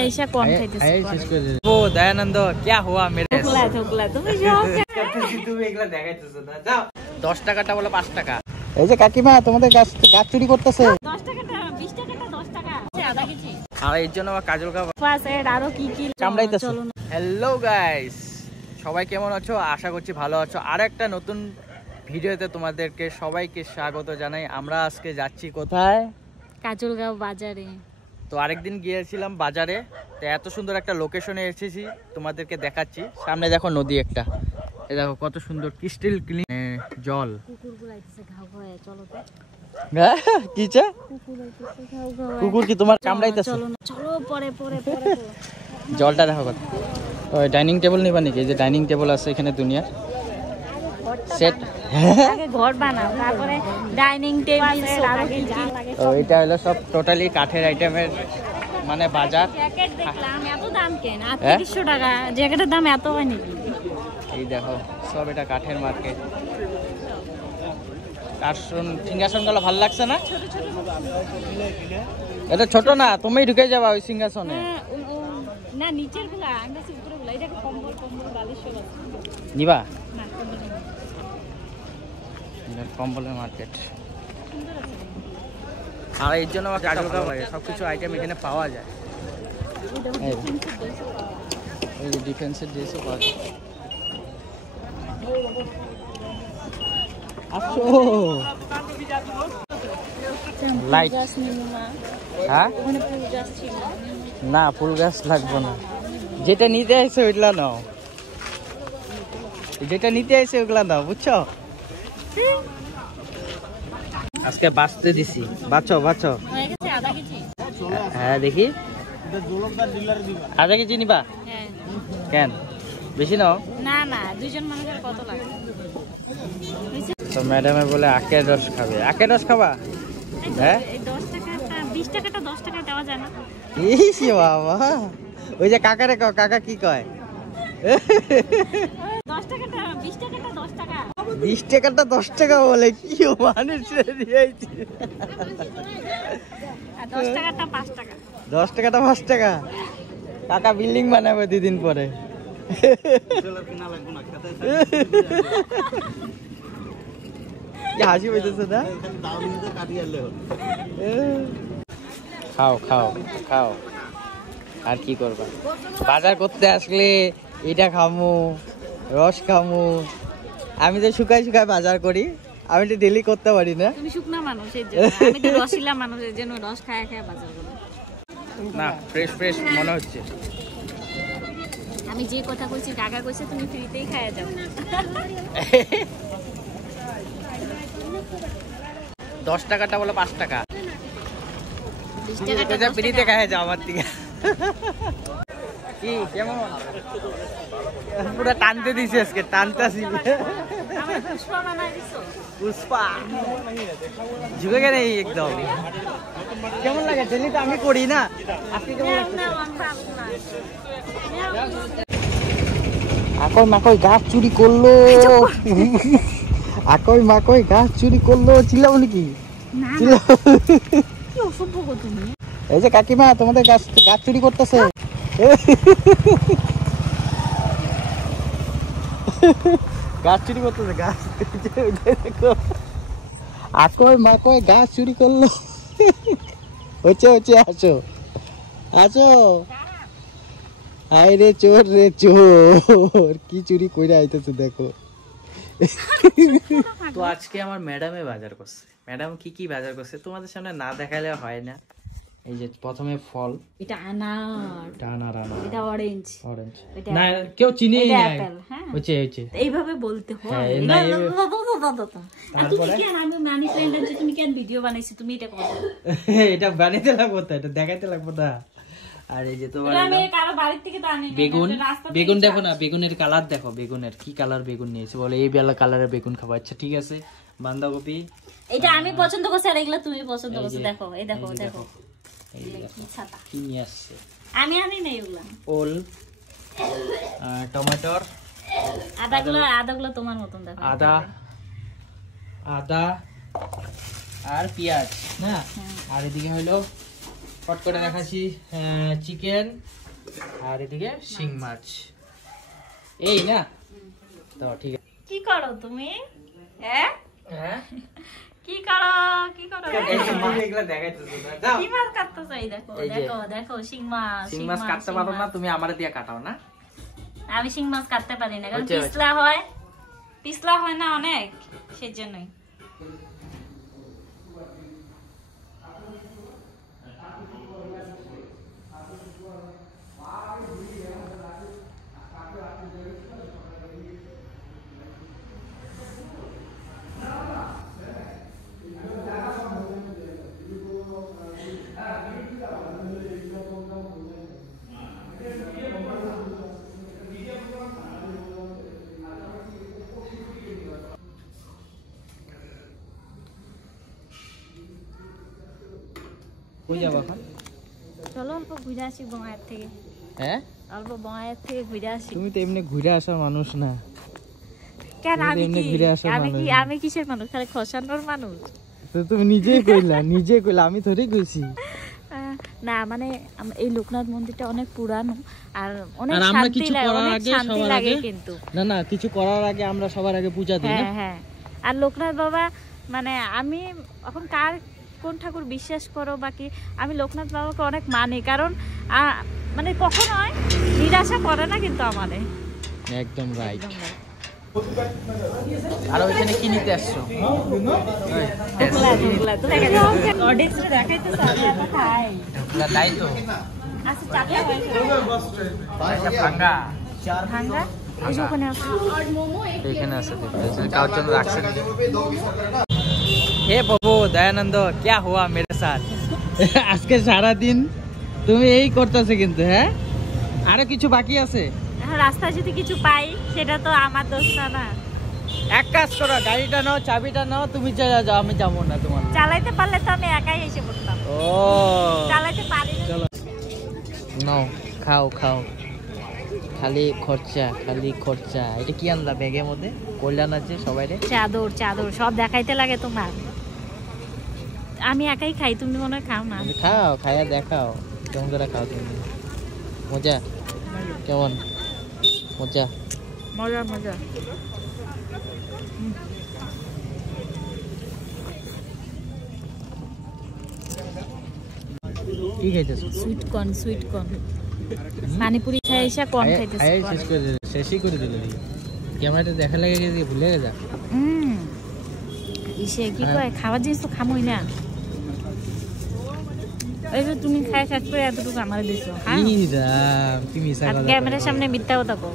ऐसा कौन खाइतेছে ও দয়ানন্দ क्या हुआ मेरे ঢোকলা তুমি সব তুমি এগুলা দেখাইতেছো না যাও 10 টাকাটা বলো 5 টাকা এই যে কাকিমা তোমাদের গাছ চুরি করতেছে 10 টাকাটা 20 টাকাটা 10 টাকা আধা কেজি আর এর জন্য আমার কাজল কাপ পাস এর আরো কি কি কামড়াইতেছে। হ্যালো গাইস, সবাই কেমন আছো? আশা করছি ভালো আছো। আর একটা নতুন ভিডিওতে তোমাদেরকে সবাইকে স্বাগত জানাই। আমরা আজকে যাচ্ছি কোথায়? কাজলগাঁও বাজারে। তো আরেকদিন গিয়েছিলাম বাজারে, তো এত সুন্দর একটা লোকেশনে এসেছি, তোমাদেরকে দেখাচ্ছি। সামনে দেখো নদী একটা, এই দেখো কত সুন্দর ক্রিস্টাল ক্লিন জল। কুকুরগুলো আইতেছে ঘাও ঘাও, চলো তো। কি চা কুকুর আইতেছে ঘাও ঘাও। কুকুর কি তোমার কামড়াইতেছে? চলো না, চলো পরে পরে পরে জলটা দেখো কত। ওই ডাইনিং টেবিল নিবা নাকি? এই যে ডাইনিং টেবিল আছে এখানে দুনিয়ার সেট। আগে ঘর বানাও, তারপরে ডাইনিং টেবিল আরো কি কি লাগে। তো এটা হলো সব টোটালি কাঠের আইটেমের মানে বাজার। জ্যাকেট দেখলাম, এত দাম কেন? 3800 টাকা। জ্যাকেটের দাম এত হয় নাকি? এই দেখো সব এটা কাঠের মার্কেট। আসন সিংহাসন গুলো ভালো লাগছে না? এটা ছোট না, তুমি ঢুকে যাবা ওই সিংহাসনে। না নিচের গুলা, আমরা উপরে গুলা। এটা কম্বল কম্বল বালিশ সব আছে। নিবা? না কম্বল নেই। এটা কম্বলের মার্কেট। সুন্দর আছে। আর এর জন্য আমার কাজল কাপ লাগে, সবকিছু আইটেম এখানে পাওয়া যায়। এই যে ডিফেন্সের ড্রেসও পাওয়া যায়। আসো লাইট। হ্যাঁ না, ফুল গাছ লাগবে না। যেটা নিতে আসছে ওইগুলা নাও, যেটা নিতে আসছে ওইগুলা নাও, বুঝছো? আজকে বাঁচতে দিছি। বাঁচো বাঁচো। হয়ে গেছে আধা কেজি। হ্যাঁ দেখি, আধা কেজি নিবা? হ্যাঁ। কেন বেশি নাও? না না, দুইজন মানুষের কত লাগে? তো ম্যাডামে বলে আখের রস খাবে। আখের রস খাবা? হ্যাঁ, এই 10 টাকাটা 20 টাকাটা 10 টাকা দেওয়া যায় না? ইস বাবা, ওই যে কাকারে কও, কাকা কি কয়? 10 টাকাটা 20 টাকাটা 10 টাকা। 20 টাকাটা 10 টাকা বলে কি মানুষ দিয়েছি? আর 10 টাকাটা 5 টাকা। 10 টাকাটা 5 টাকা। কাকা বিল্ডিং বানাবে 2 দিন পরে। কি হাসি পাইতেছে না? খাও খাও খাও, আর কি করবা? বাজার করতে আসলে এটা খামু, রস খামু। আমি তো শুকাই শুকাই বাজার করি, আমি তো ডেলি করতে পারি না। তুমি শুকনা মানুষ, এর জন্য। আমি তো রসিলা মানুষ, এর জন্য রস খায় খায় বাজার করি। না, ফ্রেশ ফ্রেশ মনে হচ্ছে। আমি যে কথা কইছি টাকা কইছে, তুমি ফ্রিতেই খায়া যাও। 10 টাকাটা বলো 5 টাকা। 20 টাকাটা 10 ফ্রিতে টাকা। খায় যাও আমার থেকে। কি কেমন? পুরো টানতে দিছি আজকে, টানতাছি। আমার পুষ্পা বানাই দিছো। পুষ্পা ঝুঁকে গেলে একদম। কেমন লাগে? ডেলি তো আমি করি না, আজকে কেমন লাগছে? না আমি পাবো না। আকই মাকই গাছ চুরি করলো। আকই মাকই গাছ চুরি করলো। চিল্লাবো নাকি? না না, চিল্লাবো। কি অসভ্য গো তুমি। এই যে কাকিমা তোমাদের গাছ চুরি করতেছে। গাছ চুরি করতেছে, গাছ। আকই মাকই গাছ চুরি করলো। হচ্ছে হচ্ছে, আসো আসো। আয় রে চোর রে চোর, কি চুরি কইরা আইতেছে দেখো। তো আজকে আমার ম্যাডামে বাজার করছে। ম্যাডাম কি কি বাজার করছে তোমাদের সামনে না দেখালে হয় না। এই যে প্রথমে ফল, এটা আনার, টানা রানা, এটা অরেঞ্জ, অরেঞ্জ। এটা না কেউ চিনি এটা না। অ্যাপেল। হ্যাঁ হচ্ছে হচ্ছে। এইভাবে বলতে হয়। হ্যাঁ, না, আর তুমি কি আর আমি মানি প্ল্যান্টের যে তুমি কেন ভিডিও বানাইছো, তুমি এটা করো। এটা বানাইতে লাগবো তো, এটা দেখাইতে লাগবো না। আর এই যে তোমার এটা আমি কারো বাড়ি থেকে তো আনি না, বেগুন, এটা রাস্তা থেকে বেগুন দেখো না, বেগুনের কালার দেখো, বেগুনের কি কালার বেগুন নিয়েছে। বলে এই বেলা কালারের বেগুন খাবো। আচ্ছা ঠিক আছে। বাঁধাকপি, এটা আমি পছন্দ করছি, আর এগুলা তুমি পছন্দ করছো। দেখো এই দেখো দেখো এই দেখো কি ছাতা। কি নিয়ে আসছে। আমি আনি না এগুলা। ওল, টমেটোর, আদাগুলো তোমার মতন দেখো। আদা, আদা আর পেঁয়াজ না। আর এদিকে হলো ফট করে দেখাচ্ছি চিকেন আর এদিকে শিং মাছ এই না তো ঠিক আছে কি করো তুমি হ্যাঁ হ্যাঁ কি করো কি করো এগুলা দেখাইতেছো না দাও কি মাছ কাটতেছো এই দেখো এই যে। দেখো দেখো শিং মাছ শিং মাছ কাটতে পারো না তুমি আমারে দিয়ে কাটাও না আমি শিং মাছ কাটতে পারি না কারণ হচ্ছে, হচ্ছে। পিছলা হয় না অনেক সেজন্যই কই যাবো এখন চলো অল্প ঘুরে আসি বঙ্গায়ের থেকে হ্যাঁ অল্প বঙ্গায়ের থেকে ঘুরে আসি তুমি তো এমনি ঘুরে আসার মানুষ না কেন তুমি তো আমি এমনি কি ঘুরে আসার আমি কি মানুষ। আমি কিসের মানুষ খালি খসানোর মানুষ তো তুমি নিজেই কইলা আমি থোড়ি কইছি না মানে এই লোকনাথ মন্দিরটা অনেক পুরানো আর অনেক আর আমরা শান্তি কিছু লাগে করার অনেক আগে শান্তি সবার লাগে আগে কিন্তু না কিছু করার আগে আমরা সবার আগে পূজা দিই না হ্যাঁ হ্যাঁ আর লোকনাথ বাবা মানে আমি এখন কার কোন ঠাকুর বিশ্বাস করো বাকি আমি লোকনাথ বাবাকে অনেক মানি কারণ মানে কখনোই নিরাশা করে না কিন্তু আমারে একদম রাইট আর ওইখানে কি নিতে আসছো তাই তো ভাঙ্গা ভাঙ্গা এই যে ওখানে আছে এখানে আছে কার জন্য রাখছেন হে বাবু দয়ানন্দ क्या हुआ मेरे साथ আজকে সারা দিন তুমি এই করতেছে কিন্তু হ্যাঁ আরো কিছু বাকি আছে এখন রাস্তায় যদি কিছু পাই সেটা তো আমার দোষ না এক কাজ করো গাড়িটা নাও চাবিটা নাও তুমি চলে যাও আমি যাবো না তোমার চালাইতে পারলে তো আমি একাই এসে পড়তাম ও চালাইতে পারি না। চলো নাও খাও খালি খরচা এটা কি আনলা ব্যাগের মধ্যে কল্যাণ আছে সবাই রে চাদর সব দেখাইতে লাগে তোমার আমি একাই খাই তুমি মনে হয় খাও না তুমি খাও খাইয়া দেখাও কেমন করে খাও তুমি মজা কেমন মজা মজা কি খাইতেছো সুইট কর্ন পানিপুরি খাই এসে কর্ন খাইতেছি শেষই করে দিল ক্যামেরাটা দেখা লাগে গেছে ভুলে গেছে ইসে কি কয় খাওয়ার জিনিস তো খামই না এই যে তুমি খাই শেষ করে এতটুকু আমার দিছো হ্যাঁ কি মিশা ক্যামেরার সামনে মিথ্যা কথা কও